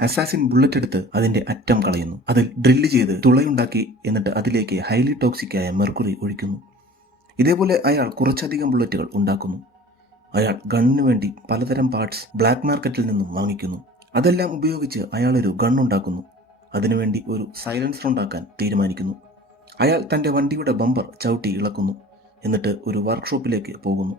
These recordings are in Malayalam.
അസാസിൻ ബുള്ളറ്റ് എടുത്ത് അതിന്റെ അറ്റം കളയുന്നു. അതിൽ ഡ്രില്ല് ചെയ്ത് തുളയുണ്ടാക്കി എന്നിട്ട് അതിലേക്ക് ഹൈലി ടോക്സിക്കായ മെർക്കുറി ഒഴിക്കുന്നു. ഇതേപോലെ അയാൾ കുറച്ചധികം ബുള്ളറ്റുകൾ ഉണ്ടാക്കുന്നു. അയാൾ ഗണ്ണിന് വേണ്ടി പലതരം പാർട്സ് ബ്ലാക്ക് മാർക്കറ്റിൽ നിന്നും വാങ്ങിക്കുന്നു. അതെല്ലാം ഉപയോഗിച്ച് അയാൾ ഒരു ഗൺ ഉണ്ടാക്കുന്നു. അതിനുവേണ്ടി ഒരു സൈലൻസർ ഉണ്ടാക്കാൻ തീരുമാനിക്കുന്നു. അയാൾ തൻ്റെ വണ്ടിയുടെ ബമ്പർ ചവിട്ടി ഇളക്കുന്നു. എന്നിട്ട് ഒരു വർക്ക്ഷോപ്പിലേക്ക് പോകുന്നു.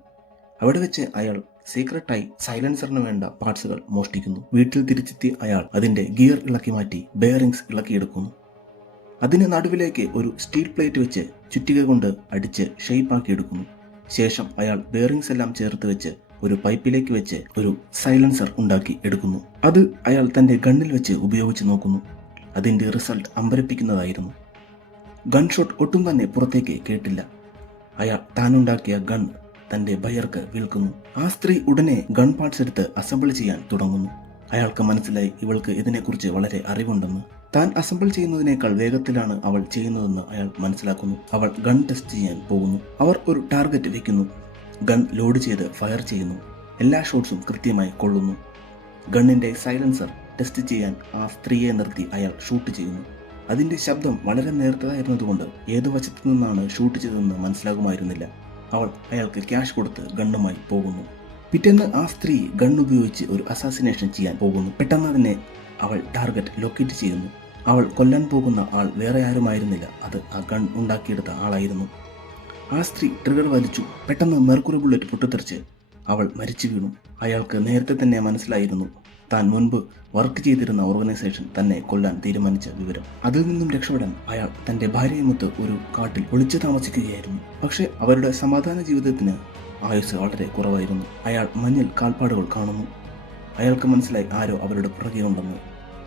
അവിടെ വെച്ച് അയാൾ സീക്രട്ടായി സൈലൻസറിന് വേണ്ട പാർട്സുകൾ മോഷ്ടിക്കുന്നു. വീട്ടിൽ തിരിച്ചെത്തി അയാൾ അതിൻ്റെ ഗിയർ ഇളക്കി മാറ്റി ബെയറിങ്സ് ഇളക്കിയെടുക്കുന്നു. അതിന് നടുവിലേക്ക് ഒരു സ്റ്റീൽ പ്ലേറ്റ് വെച്ച് ചുറ്റിക കൊണ്ട് അടിച്ച് ഷേപ്പാക്കി എടുക്കുന്നു. ശേഷം അയാൾ ബെയറിങ്സ് എല്ലാം ചേർത്ത് വെച്ച് ഒരു പൈപ്പിലേക്ക് വെച്ച് ഒരു സൈലൻസർ ഉണ്ടാക്കി എടുക്കുന്നു. അത് അയാൾ തൻ്റെ ഗണ്ണിൽ വെച്ച് ഉപയോഗിച്ച് നോക്കുന്നു. അതിൻ്റെ റിസൾട്ട് അമ്പരപ്പിക്കുന്നതായിരുന്നു. ഗൺ ഷോട്ട് ഒട്ടും തന്നെ പുറത്തേക്ക് കേട്ടില്ല. അയാൾ താനുണ്ടാക്കിയ ഗൺ തൻ്റെ ബയർക്ക് വിൽക്കുന്നു. ആ സ്ത്രീ ഉടനെ ഗൺ പാർട്സ് എടുത്ത് അസംബിൾ ചെയ്യാൻ തുടങ്ങുന്നു. അയാൾക്ക് മനസ്സിലായി ഇവൾക്ക് ഇതിനെക്കുറിച്ച് വളരെ അറിവുണ്ടെന്ന്. താൻ അസംബിൾ ചെയ്യുന്നതിനേക്കാൾ വേഗത്തിലാണ് അവൾ ചെയ്യുന്നതെന്ന് അയാൾ മനസ്സിലാക്കുന്നു. അവൾ ഗൺ ടെസ്റ്റ് ചെയ്യാൻ പോകുന്നു. അവർ ഒരു ടാർഗറ്റ് വെക്കുന്നു. ഗൺ ലോഡ് ചെയ്ത് ഫയർ ചെയ്യുന്നു. എല്ലാ ഷോട്ട്സും കൃത്യമായി കൊള്ളുന്നു. ഗണ്ണിന്റെ സൈലൻസർ ടെസ്റ്റ് ചെയ്യാൻ ആ സ്ത്രീയെ നിർത്തി അയാൾ ഷൂട്ട് ചെയ്യുന്നു. അതിന്റെ ശബ്ദം വളരെ നേർത്തതായിരുന്നതുകൊണ്ട് ഏതു വശത്തു നിന്നാണ് ഷൂട്ട് ചെയ്തതെന്ന് മനസ്സിലാകുമായിരുന്നില്ല. അവൾ അയാൾക്ക് ക്യാഷ് കൊടുത്ത് ഗണ്ണുമായി പോകുന്നു. പിറ്റേന്ന് ആ സ്ത്രീ ഗൺ ഉപയോഗിച്ച് ഒരു അസാസിനേഷൻ ചെയ്യാൻ പോകുന്നു. പെട്ടെന്ന് തന്നെ അവൾ ടാർഗറ്റ് ലൊക്കേറ്റ് ചെയ്യുന്നു. അവൾ കൊല്ലാൻ പോകുന്ന ആൾ വേറെ ആരുമായിരുന്നില്ല, അത് ആ ഗൺ ഉണ്ടാക്കിയെടുത്ത ആളായിരുന്നു. ആ സ്ത്രീ ട്രിഗർ വലിച്ചു. പെട്ടെന്ന് മെർക്കുറി ബുള്ളറ്റ് പൊട്ടിത്തെറിച്ച് അവൾ മരിച്ചു വീണു. അയാൾക്ക് നേരത്തെ തന്നെ മനസ്സിലായിരുന്നു താൻ മുൻപ് വർക്ക് ചെയ്തിരുന്ന ഓർഗനൈസേഷൻ തന്നെ കൊല്ലാൻ തീരുമാനിച്ച വിവരം. അതിൽ നിന്നും രക്ഷപ്പെടാൻ അയാൾ തന്റെ ഭാര്യയുമൊത്ത് ഒരു കാട്ടിൽ ഒളിച്ചു താമസിക്കുകയായിരുന്നു. പക്ഷെ അവരുടെ സമാധാന ജീവിതത്തിന് ആയുസ് വളരെ കുറവായിരുന്നു. അയാൾ മഞ്ഞിൽ കാൽപ്പാടുകൾ കാണുന്നു. അയാൾക്ക് മനസ്സിലായി ആരോ അവരുടെ പുറകെ ഉണ്ടെന്ന്.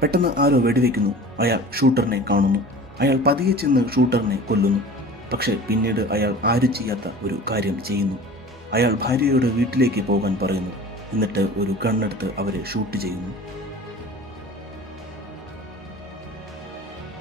പെട്ടെന്ന് ആരോ വെടിവെക്കുന്നു. അയാൾ ഷൂട്ടറിനെ കാണുന്നു. അയാൾ പതിയെ ചെന്ന് ഷൂട്ടറിനെ കൊല്ലുന്നു. പക്ഷെ പിന്നീട് അയാൾ ആരും ചെയ്യാത്ത ഒരു കാര്യം ചെയ്യുന്നു. അയാൾ ഭാര്യയോട് വീട്ടിലേക്ക് പോകാൻ പറയുന്നു. എന്നിട്ട് ഒരു ഗണ്ണെടുത്ത് അവരെ ഷൂട്ട് ചെയ്യുന്നു.